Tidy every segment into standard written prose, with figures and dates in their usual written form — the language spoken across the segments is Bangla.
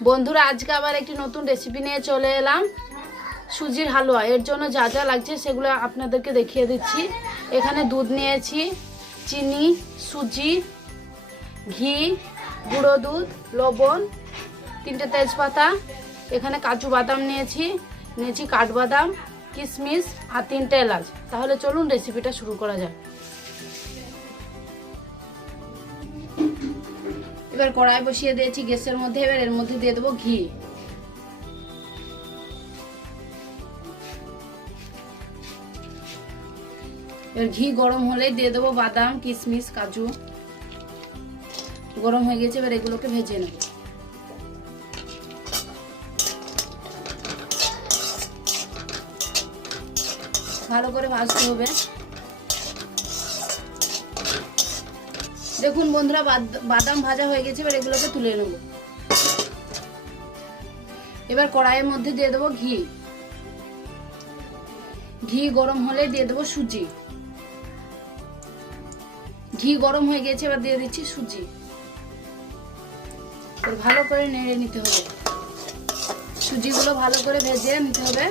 বন্ধুরা আজকে আবার একটি নতুন রেসিপি নিয়ে চলে এলাম সুজির হালুয়া। এর জন্য যা যা লাগছে সেগুলো আপনাদেরকে দেখিয়ে দিচ্ছি। এখানে দুধ নিয়েছি, চিনি, সুজি, ঘি, গুঁড়ো দুধ, লবণ, 3টে তেজপাতা, এখানে কাজু বাদাম নিয়েছি কাঠবাদাম, কিশমিশ আর 3টে এলাচ। তাহলে চলুন রেসিপিটা শুরু করা যাক। এবার কড়াই বসিয়ে দিয়েছি গ্যাসের মধ্যে। এবার এর মধ্যে দিয়ে দেবো ঘি। এবার ঘি গরম হলেই দিয়ে দেবো বাদাম, কিশমিশ, কাজু। গরম হয়ে গেছে, এবার এগুলোকে ভেজে নেব। ভালো করে ভাজতে হবে। দেখুন বন্ধুরা, বাদাম ভাজা হয়ে গেছে। এবার এগুলোকে তুলে নেব। এবার কড়াইয়ের মধ্যে দিয়ে দেবো ঘি। ঘি গরম হলে দিয়ে দেবো সুজি। ঘি গরম হয়ে গেছে, এবার দিয়ে দিচ্ছি সুজি। ভালো করে নেড়ে নিতে হবে। সুজিগুলো ভালো করে ভেজে নিতে হবে।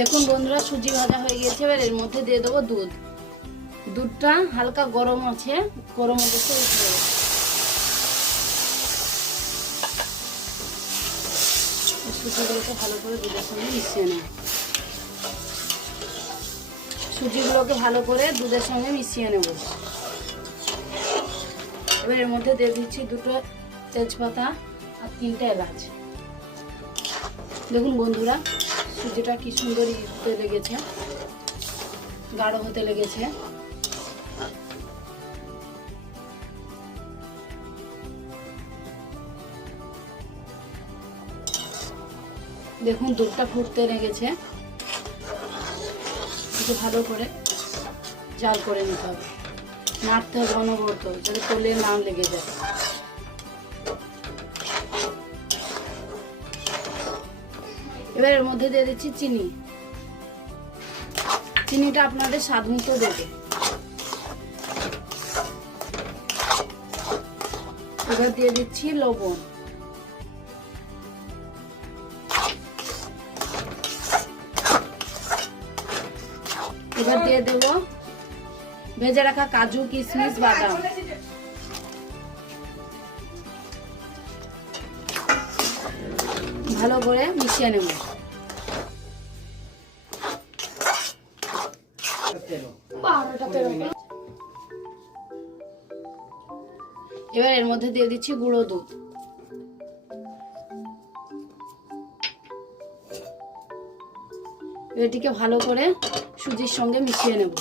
দেখুন বন্ধুরা, সুজি ভাজা হয়ে গেছে। এবার এর মধ্যে দিয়ে দেবো দুধ। দুধটা হালকা গরম আছে, গরম অবস্থায় উঠে দেবো। সুজিগুলোকে ভালো করে দুধের সঙ্গে মিশিয়ে নেব। সুজিগুলোকে ভালো করে দুধের সঙ্গে মিশিয়ে নেব। এবার এর মধ্যে দিয়ে দিচ্ছি 2টো তেজপাতা আর 3টে এলাচ। দেখুন বন্ধুরা, সুজিটা কি সুন্দর হতে লেগেছে, গাঢ় হতে লেগেছে। দেখুন দুধটা ফুটতে লেগেছে। একটু ভালো করে জাল করে নিতে হবে, নাড়তে হবে অনবরত, যাতে তলে না লেগে যায়। এবার এর মধ্যে দিয়ে দিচ্ছি চিনি। চিনিটা আপনাদের স্বাদ মতো দেবে। এবার দিয়ে দিচ্ছি লবণ। এবার দিয়ে দেব ভেজে রাখা কাজু, কিশমিশ, বাদাম। ভালো করে মিশিয়ে নেব। এবার এর মধ্যে দিয়ে দিচ্ছি গুঁড়ো দুধ। এটিকে ভালো করে সুজির সঙ্গে মিশিয়ে নেব।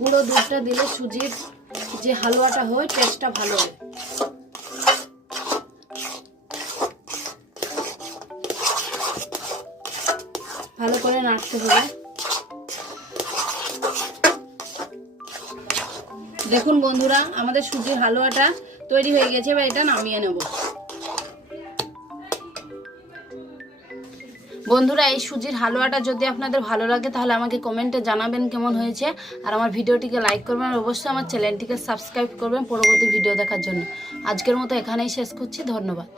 গুঁড়ো দুধটা দিলে সুজির যে হালুয়াটা হয় টেস্টটা ভালো হয়। ভালো করে নাড়তে হবে। দেখুন বন্ধুরা, আমাদের সুজির হালুয়াটা তৈরি হয়ে গেছে। এবার এটা নামিয়ে নেব। বন্ধুরা, এই সুজির হালুয়াটা যদি আপনাদের ভালো লাগে তাহলে আমাকে কমেন্টে জানাবেন কেমন হয়েছে। আর আমার ভিডিওটিকে লাইক করবেন, আর অবশ্যই আমার চ্যানেলটিকে সাবস্ক্রাইব করবেন পরবর্তী ভিডিও দেখার জন্য। আজকের মতো এখানেই শেষ করছি। ধন্যবাদ।